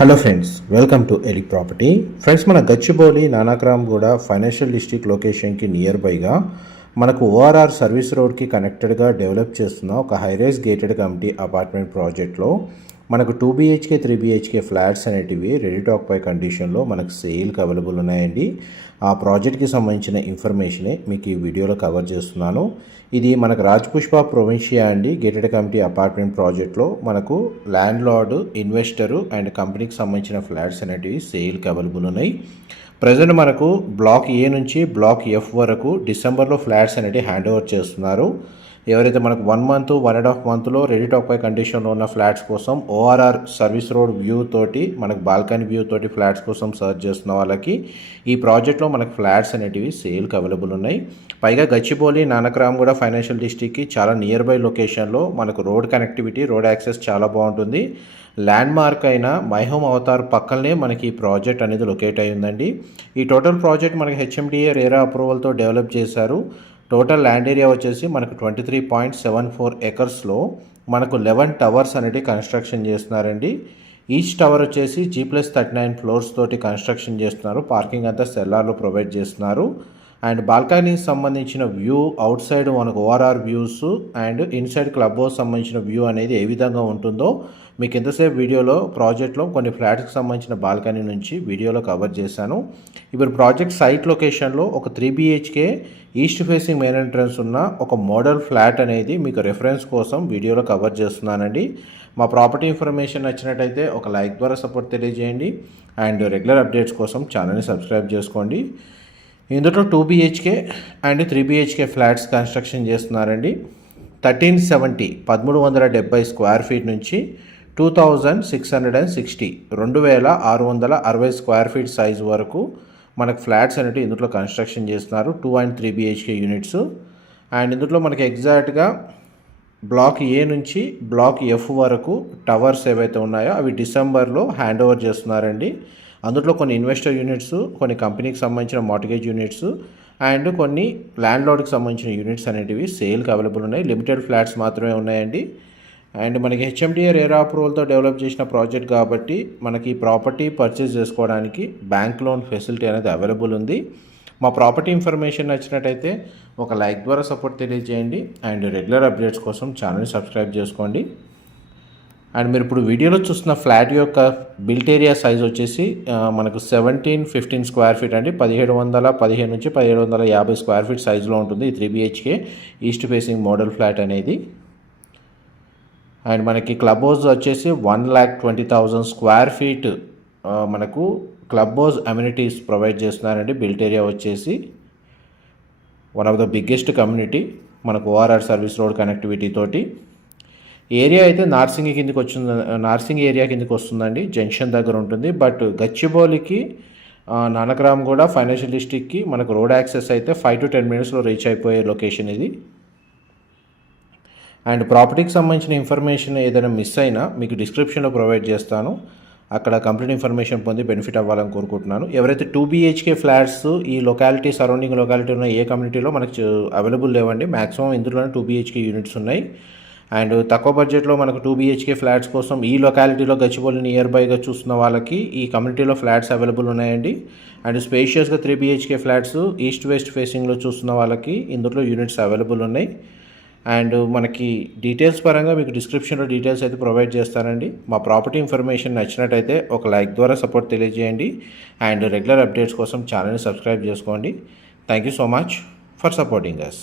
Hello friends, welcome to Eli property. Friends, మన Gachibowli Nanakramguda financial district లొకేషన్కి near బైగా మనకు ఓఆర్ఆర్ సర్వీస్ రోడ్కి కనెక్టెడ్గా డెవలప్ చేస్తున్న ఒక హైరైజ్ గేటెడ్ కమిటీ అపార్ట్మెంట్ ప్రాజెక్ట్లో మనకు 2 BHK 3 BHK ఫ్లాట్స్ అనేటివి రెడీ టు ఆక్యుపై కండిషన్లో మనకు సేల్కి అవైలబుల్ ఉన్నాయండి. ఆ ప్రాజెక్ట్కి సంబంధించిన ఇన్ఫర్మేషనే మీకు ఈ వీడియోలో కవర్ చేస్తున్నాను. ఇది మనకు రాజ్పుష్ప ప్రొవిన్షియా అండి. గేటెడ్ కమిటీ అపార్ట్మెంట్ ప్రాజెక్ట్లో మనకు ల్యాండ్ లార్డ్, ఇన్వెస్టరు అండ్ కంపెనీకి సంబంధించిన ఫ్లాట్స్ అనేటివి సేల్కి అవైలబుల్ ఉన్నాయి. ప్రజెంట్ మనకు బ్లాక్ ఏ నుంచి బ్లాక్ ఎఫ్ వరకు డిసెంబర్లో ఫ్లాట్స్ అనేవి హ్యాండ్ ఓవర్ చేస్తున్నారు. ఎవరైతే మనకు 1 month 1.5 monthలో రెడీ టు ఆక్యుపై కండిషన్లో ఉన్న ఫ్లాట్స్ కోసం ఓఆర్ఆర్ సర్వీస్ రోడ్ వ్యూ తోటి మనకు బాల్కనీ వ్యూ తోటి ఫ్లాట్స్ కోసం సర్చ్ చేస్తున్న వాళ్ళకి ఈ ప్రాజెక్ట్లో మనకు ఫ్లాట్స్ అనేటివి సేల్కి అవైలబుల్ ఉన్నాయి. పైగా గచ్చిబౌలి నానక్రామ్గూడ ఫైనాన్షియల్ డిస్ట్రిక్ట్కి చాలా నియర్ బై లొకేషన్లో మనకు రోడ్ కనెక్టివిటీ, రోడ్ యాక్సెస్ చాలా బాగుంటుంది. ల్యాండ్ మార్క్ అయిన మై హోమ్ అవతార్ పక్కనే మనకి ఈ ప్రాజెక్ట్ అనేది లొకేట్ అయి ఉందండి. ఈ టోటల్ ప్రాజెక్ట్ మనకి హెచ్ఎండిఏ రేరా అప్రూవల్తో డెవలప్ చేశారు. టోటల్ ల్యాండ్ ఏరియా వచ్చేసి మనకు 23.74 acresలో మనకు 11 టవర్స్ అనేవి కన్స్ట్రక్షన్ చేస్తున్నారండి. ఈచ్ టవర్ వచ్చేసి G+39 ఫ్లోర్స్ తోటి కన్స్ట్రక్షన్ చేస్తున్నారు. పార్కింగ్ అంతా సెల్లార్లో ప్రొవైడ్ చేస్తున్నారు. అండ్ బాల్కనీకి సంబంధించిన వ్యూ, అవుట్ సైడ్ మనకు ORR views and inside club house సంబంధించిన వ్యూ అనేది ఏ విధంగా ఉంటుందో మీకు ఎంతసేపు వీడియోలో ప్రాజెక్ట్లో కొన్ని ఫ్లాట్స్కి సంబంధించిన బాల్కనీ నుంచి వీడియోలో కవర్ చేశాను. ఇప్పుడు ప్రాజెక్ట్ సైట్ లొకేషన్లో ఒక 3 BHK east facing main entrance ఉన్న ఒక మోడల్ ఫ్లాట్ అనేది మీకు రెఫరెన్స్ కోసం వీడియోలో కవర్ చేస్తున్నానండి. మా ప్రాపర్టీ ఇన్ఫర్మేషన్ నచ్చినట్టయితే ఒక లైక్ ద్వారా సపోర్ట్ తెలియజేయండి. అండ్ రెగ్యులర్ అప్డేట్స్ కోసం ఛానల్ని సబ్స్క్రైబ్ చేసుకోండి. ఇందులో 2 BHK and 3 BHK flats construction చేస్తున్నారండి. 1370 స్క్వేర్ ఫీట్ నుంచి 2660 2660 స్క్వేర్ ఫీట్ సైజ్ వరకు మనకు ఫ్లాట్స్ అనేవి ఇందులో కన్స్ట్రక్షన్ చేస్తున్నారు. 2 and 3 BHK యూనిట్స్. అండ్ ఇందులో మనకి ఎగ్జాక్ట్గా బ్లాక్ ఏ నుంచి బ్లాక్ ఎఫ్ వరకు టవర్స్ ఏవైతే ఉన్నాయో అవి డిసెంబర్లో హ్యాండ్ ఓవర్ చేస్తున్నారండి. అందులో కొన్ని ఇన్వెస్టర్ యూనిట్స్, కొన్ని కంపెనీకి సంబంధించిన మార్టిగేజ్ యూనిట్స్ అండ్ కొన్ని ల్యాండ్ లార్డ్కి సంబంధించిన యూనిట్స్ అనేటివి సేల్కి అవైలబుల్ ఉన్నాయి. లిమిటెడ్ ఫ్లాట్స్ మాత్రమే ఉన్నాయండి. అండ్ మనకి హెచ్ఎండిఏ రేరా అప్రూవల్తో డెవలప్ చేసిన ప్రాజెక్ట్ కాబట్టి మనకి ఈ ప్రాపర్టీ పర్చేస్ చేసుకోవడానికి బ్యాంక్ లోన్ ఫెసిలిటీ అనేది అవైలబుల్ ఉంది. మా ప్రాపర్టీ ఇన్ఫర్మేషన్ నచ్చినట్టయితే ఒక లైక్ ద్వారా సపోర్ట్ తెలియజేయండి. అండ్ రెగ్యులర్ అప్డేట్స్ కోసం ఛానల్ని సబ్స్క్రైబ్ చేసుకోండి. అండ్ మీరు ఇప్పుడు వీడియోలో చూస్తున్న ఫ్లాట్ యొక్క బిల్ట్ ఏరియా సైజ్ వచ్చేసి మనకు 1715 స్క్వేర్ ఫీట్ అండి. 1715 నుంచి 1750 స్క్వేర్ ఫీట్ సైజులో ఉంటుంది ఈ 3 BHK east facing model flat అనేది. అండ్ మనకి క్లబ్ హౌస్ వచ్చేసి 1,20,000 స్క్వేర్ ఫీట్ మనకు క్లబ్ హౌస్ అమ్యూనిటీస్ ప్రొవైడ్ చేస్తున్నారండి. బిల్ట్ ఏరియా వచ్చేసి one of the biggest community మనకు ఓఆర్ఆర్ సర్వీస్ రోడ్ కనెక్టివిటీ తోటి. ఏరియా అయితే నార్సింగ్ ఏరియా కిందకి వస్తుందండి. జంక్షన్ దగ్గర ఉంటుంది. బట్ గచ్చిబౌలికి నానక్రామ్గూడ ఫైనాన్షియల్ డిస్ట్రిక్ట్కి మనకు రోడ్ యాక్సెస్ అయితే 5 to 10 minutesలో రీచ్ అయిపోయే లొకేషన్ ఇది. అండ్ ప్రాపర్టీకి సంబంధించిన ఇన్ఫర్మేషన్ ఏదైనా మిస్ అయినా మీకు డిస్క్రిప్షన్లో ప్రొవైడ్ చేస్తాను. అక్కడ కంప్లీట్ ఇన్ఫర్మేషన్ పొంది బెనిఫిట్ అవ్వాలని కోరుకుంటున్నాను. ఎవరైతే 2 BHK ఫ్లాట్స్ ఈ లొకాలిటీ సరౌండింగ్ లొకాలిటీ ఉన్న ఏ కమ్యూనిటీలో మనకు అవైలబుల్ లేవండి. మ్యాక్సిమం ఇందులోనే 2 BHK యూనిట్స్ ఉన్నాయి. అండ్ తక్కువ బడ్జెట్లో మనకు 2 BHK ఫ్లాట్స్ కోసం ఈ లొకాలిటీలో గచ్చిబౌలి నియర్ బైగా చూస్తున్న వాళ్ళకి ఈ కమ్యూనిటీలో ఫ్లాట్స్ అవైలబుల్ ఉన్నాయండి. అండ్ స్పేషియస్గా 3 BHK ఫ్లాట్స్ ఈస్ట్ వెస్ట్ ఫేసింగ్లో చూస్తున్న వాళ్ళకి ఇందులో యూనిట్స్ అవైలబుల్ ఉన్నాయి. అండ్ మనకి డీటెయిల్స్ పరంగా మీకు డిస్క్రిప్షన్లో డీటెయిల్స్ అయితే ప్రొవైడ్ చేస్తానండి. మా ప్రాపర్టీ ఇన్ఫర్మేషన్ నచ్చినట్టయితే ఒక లైక్ ద్వారా సపోర్ట్ తెలియజేయండి. అండ్ రెగ్యులర్ అప్డేట్స్ కోసం ఛానల్ని సబ్స్క్రైబ్ చేసుకోండి. Thank you so much for supporting us.